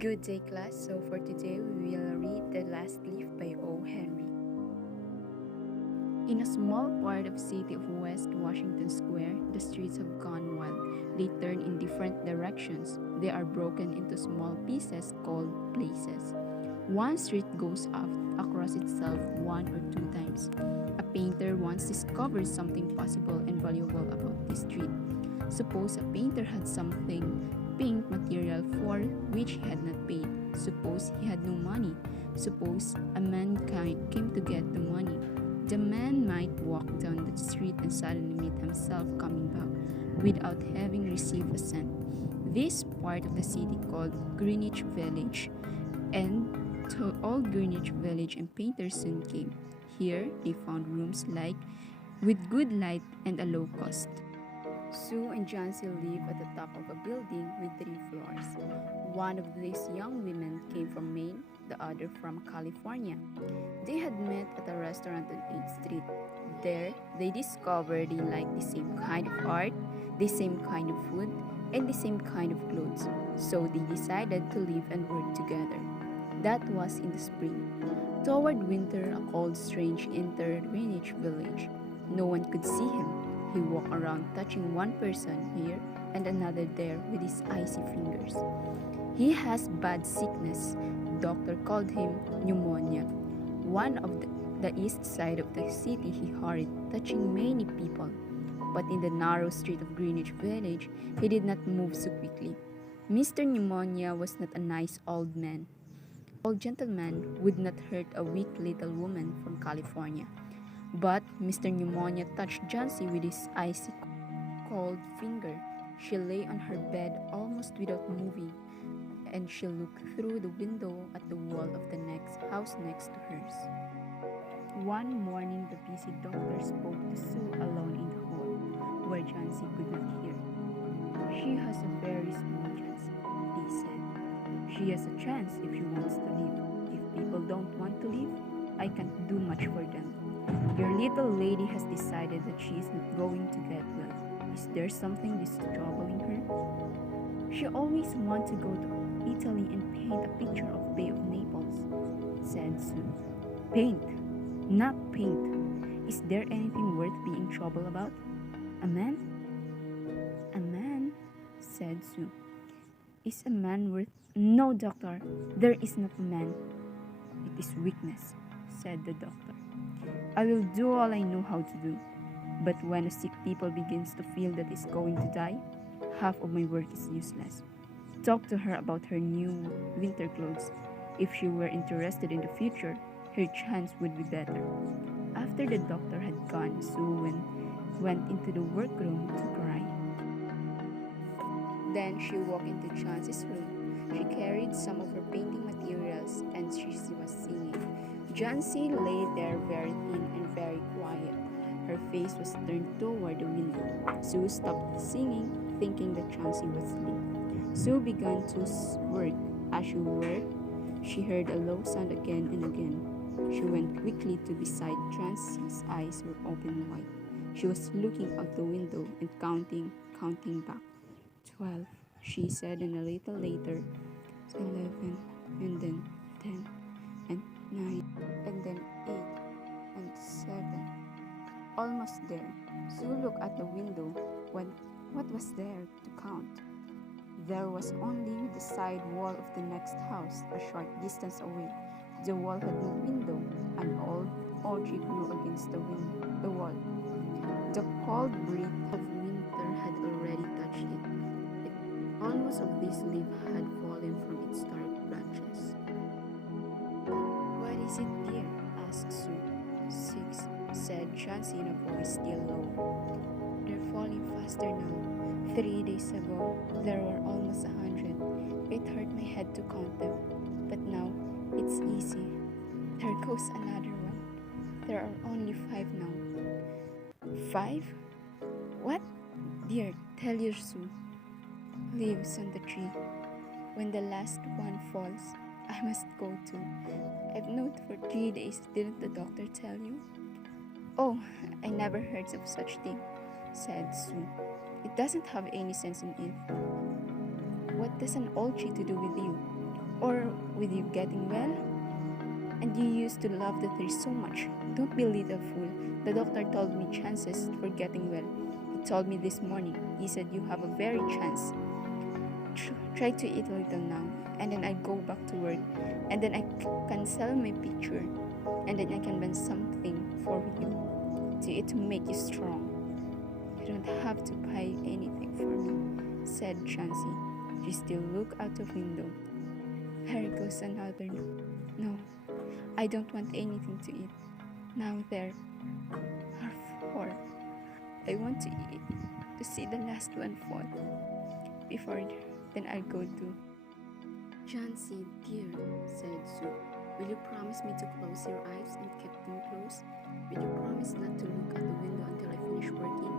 Good day, class. So for today, we will read The Last Leaf by O. Henry. In a small part of the city of West Washington Square, the streets have gone wild. They turn in different directions. They are broken into small pieces called places. One street goes off across itself one or two times. A painter once discovered something possible and valuable about this street. Suppose a painter had something pink material for which he had not paid. Suppose he had no money. Suppose a man came to get the money. The man might walk down the street and suddenly meet himself coming back without having received a cent. This part of the city called Greenwich Village, and to old Greenwich Village and painters soon came. Here they found rooms like with good light and a low cost. Sue and Jancy live at the top of a building with 3 floors. One of these young women came from Maine, the other from California. They had met at a restaurant on 8th Street. There, they discovered they liked the same kind of art, the same kind of food, and the same kind of clothes. So they decided to live and work together. That was in the spring. Toward winter, a cold strange entered Greenwich Village. No one could see him. He walked around touching one person here and another there with his icy fingers. He has bad sickness. Doctor called him pneumonia. One of the east side of the city he hurried, touching many people. But in the narrow street of Greenwich Village, he did not move so quickly. Mr. Pneumonia was not a nice old man. Old gentleman would not hurt a weak little woman from California. But Mr. Pneumonia touched Jancy with his icy cold finger. She lay on her bed almost without moving, and she looked through the window at the wall of the next house next to hers. One morning, the busy doctor spoke to Sue alone in the hall, where Jancy could not hear. She has a very small chance, he said. She has a chance if she wants to live. If people don't want to live, I can't do much for them. Your little lady has decided that she is not going to get well. Is there something that is troubling her? She always wants to go to Italy and paint a picture of Bay of Naples, said Sue. Paint, not paint. Is there anything worth being troubled about? A man? A man, said Sue. Is a man worth... No, doctor, there is not a man. It is weakness, said the doctor. I will do all I know how to do. But when a sick people begins to feel that is going to die, half of my work is useless. Talk to her about her new winter clothes. If she were interested in the future, her chance would be better. After the doctor had gone, Sue went into the workroom to cry. Then she walked into Chance's room. She carried some of her painting materials and she was singing. Jancy lay there very thin and very quiet. Her face was turned toward the window. Sue stopped singing, thinking that Jancy was asleep. Sue began to work. As she worked, she heard a low sound again and again. She went quickly to beside Jancy's eyes were open wide. She was looking out the window and counting back. 12, she said, and a little later, 11, and then 10, and 9, and then 8, and 7. Almost there. Sue looked at the window. What was there to count? There was only the side wall of the next house, a short distance away. The wall had no window. An old orchard grew against the wall. The cold breath of winter had already touched it. Almost of these leaves had fallen from its dark branches. What is it, dear? Asked Sue. 6, said Jancy in a voice still low. They're falling faster now. 3 days ago, there were almost 100. It hurt my head to count them, but now it's easy. There goes another one. There are only 5 now. 5? What? Dear, tell your Sue. Leaves on the tree. When the last one falls, I must go too. I've known for 3 days. Didn't the doctor tell you? Oh, I never heard of such thing, said Sue. It doesn't have any sense in it. What does an old tree to do with you? Or with you getting well? And you used to love the tree so much. Don't be a little fool. The doctor told me chances for getting well. He told me this morning. He said you have a very chance. Try to eat a little now, and then I go back to work, and then I can sell my picture, and then I can buy something for you to eat to make you strong. You don't have to buy anything for me, said Chansey. She still looked out the window. There goes another no. No, I don't want anything to eat. Now there are four. I want to eat, to see the last one fall. Before then I'll go too. Chansey, dear, said Sue, will you promise me to close your eyes and keep them closed? Will you promise not to look at the window until I finish working?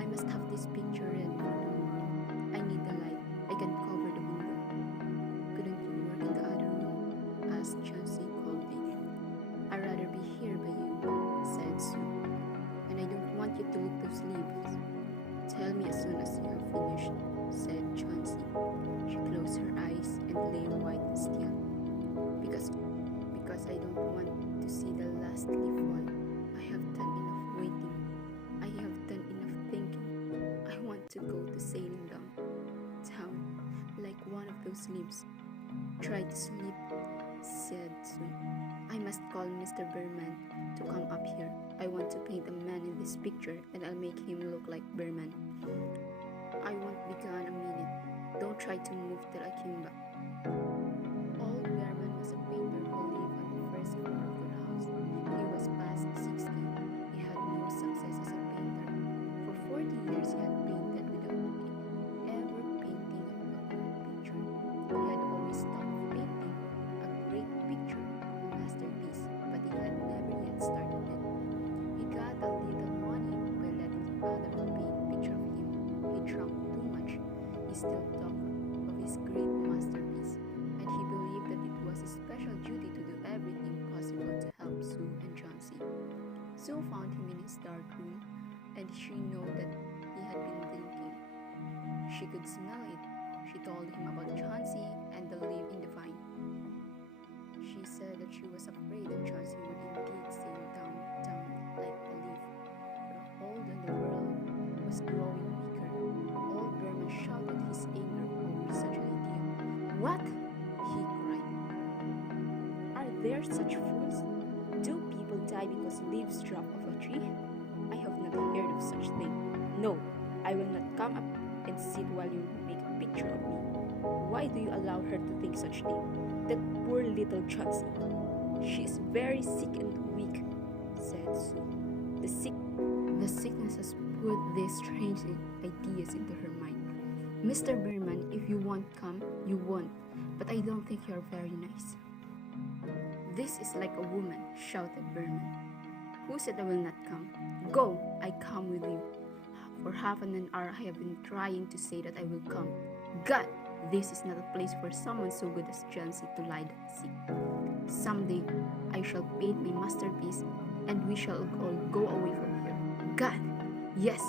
I must have this picture ready for tomorrow. I need the light. I can cover the window. Couldn't you work in the other room? Asked Chansey coldly. I'd rather be here by you, said Sue. And I don't want you to look those leaves. Tell me as soon as you have finished, said Chansey. She closed her eyes and lay white and still. Because I don't want to see the last leaf fall. I have done enough waiting. I have done enough thinking. I want to go to sailing down, like one of those leaves. Try to sleep, said Sue. I must call Mr. Berman to come up here. I want to paint a man in this picture and I'll make him look like Berman. I won't be gone a minute. Don't try to move till I came back. Old Berman was a painter who lived on the first floor of their house. He was past 60. He had no success as a painter. For 40 years he had painted without ever painting a good picture. He had always stopped painting a great picture, a masterpiece, but he had never yet started it. He got a little money by letting his father paint a picture of him. He drank too much. He still talked of his great masterpiece, and he believed that it was his special duty to do everything possible to help Sue and Chansey. Sue found him in his dark room, and she knew that he had been drinking. She could smell it. She told him about Chansey and the leaf in the vine. She said that she was afraid that Chansey would indeed sail down like a leaf. Her hold on the world was growing weaker. Old Berman shouted his anger over such an idea. What? He cried. Are there such fools? Do people die because leaves drop off a tree? I have not heard of such thing. No, I will not come up and sit while you make a picture of me. Why do you allow her to think such thing? That poor little Chansey. She is very sick and weak, said Sue. The sickness has put these strange ideas into her mind. Mr. Berman, if you won't come, you won't. But I don't think you're very nice. This is like a woman, shouted Berman. Who said I will not come? Go, I come with you. For half an hour I have been trying to say that I will come. God, this is not a place for someone so good as Chansey to lie sick. Someday I shall paint my masterpiece and we shall all go away from here. God, yes.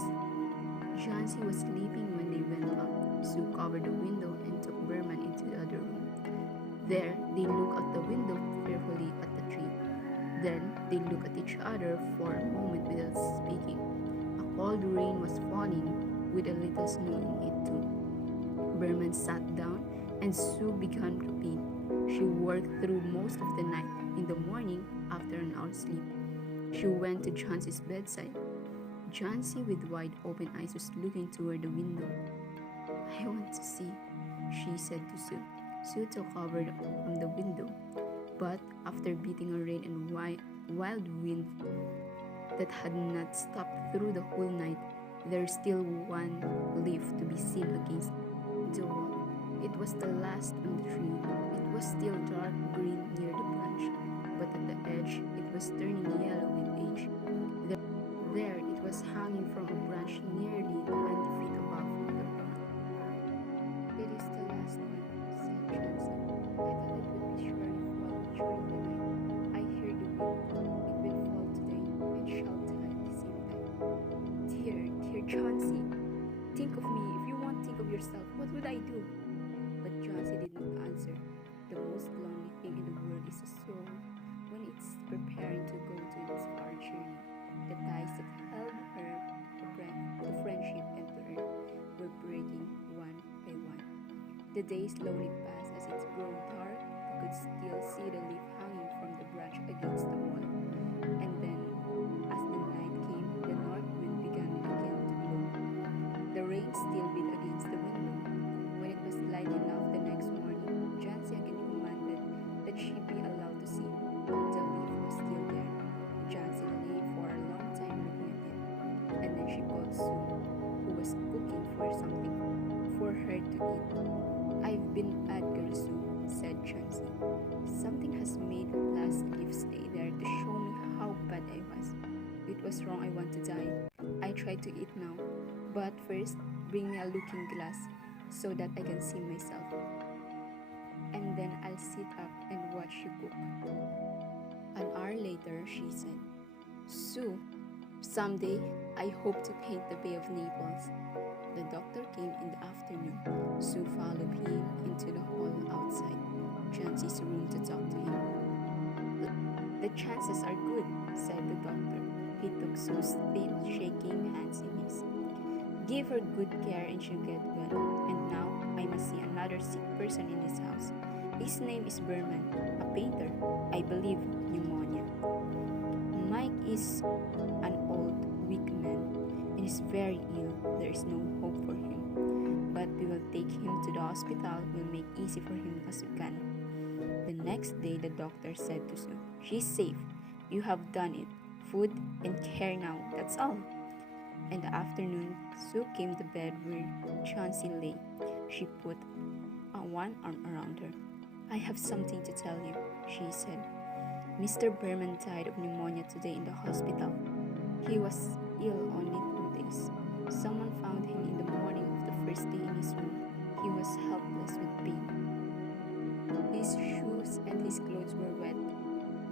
Chansey was sleeping when they went up. Sue covered the window and took Berman into the other room. There, they looked out the window fearfully at the tree. Then, they looked at each other for a moment without speaking. A cold rain was falling with a little snow in it too. Berman sat down and Sue began to paint. She worked through most of the night. In the morning, after an hour's sleep, she went to Chansey's bedside. Chansey, with wide open eyes, was looking toward the window. I want to see, she said to Sue. Sue took cover from the window, but after beating a rain and wild wind that had not stopped through the whole night, there is still one leaf to be seen against the wall. It was the last on the tree. It was still dark green near the branch, but at the edge it was turning yellow with age. There it was hanging from a branch nearly 20 feet above the ground. It is the last one, said Chansey. I thought it would be surely fall during the night. I hear the wind. It will fall today and shall die at the same time. Dear Chansey, think of me. If you won't think of yourself, what would I do? But Chansey did not answer. The The days slowly passed. As it grew dark, they could still see the leaf hanging from the branch against the wall. And then, as the night came, the north wind began again to blow. The rain still beat against the window. When it was light enough the next morning, Jancy again commanded that she be allowed to see. The leaf was still there. Jancy lay for a long time looking at it, and then she called Sue, who was cooking for something for her to eat. "I've been at Sue," said Jancy. "Something has made that last leaf stay there to show me how bad I was. It was wrong. I want to die. I try to eat now, but first bring me a looking glass so that I can see myself. And then I'll sit up and watch you cook." An hour later, she said, "Sue, someday I hope to paint the Bay of Naples." The doctor came in the afternoon. Sue followed him into the hall outside Jancy's room to talk to him. "The chances are good," said the doctor. He took Sue's thin, shaking hands in his. "Give her good care and she'll get well. And now I must see another sick person in this house. His name is Berman, a painter. I believe pneumonia. Mike is an old, weak man and is very ill. There is no hope for him. But we will take him to the hospital. We'll make easy for him as we can." The next day, the doctor said to Sue, "She's safe. You have done it. Food and care now. That's all." In the afternoon, Sue came to bed where Jancy lay. She put one arm around her. "I have something to tell you," she said. "Mr. Berman died of pneumonia today in the hospital. He was ill only 2 days. Someone found him in the morning of the first day in his room. He was helpless with pain. His shoes and his clothes were wet,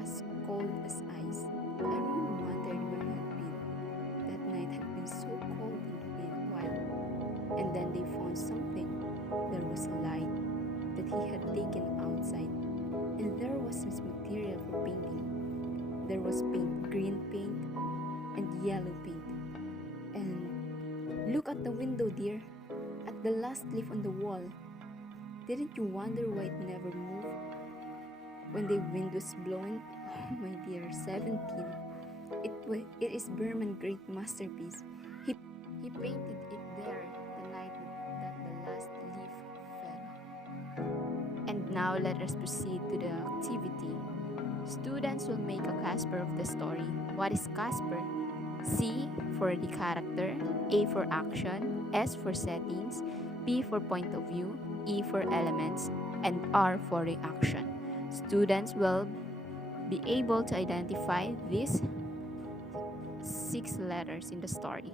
as cold as ice. Everyone wondered where he had been. That night had been so cold and wild. And then they found something. There was a light that he had taken outside, and there was some material for painting. There was paint, green paint, and yellow paint. And look at the window, dear, at the last leaf on the wall. Didn't you wonder why it never moved when the wind was blowing? Oh, my dear, 17. It is Berman's great masterpiece. He painted it there the night that the last leaf fell." And now let us proceed to the activity. Students will make a Casper of the story. What is Casper? C for the character, A for action, S for settings, P for point of view, E for elements, and R for reaction. Students will be able to identify these 6 letters in the story.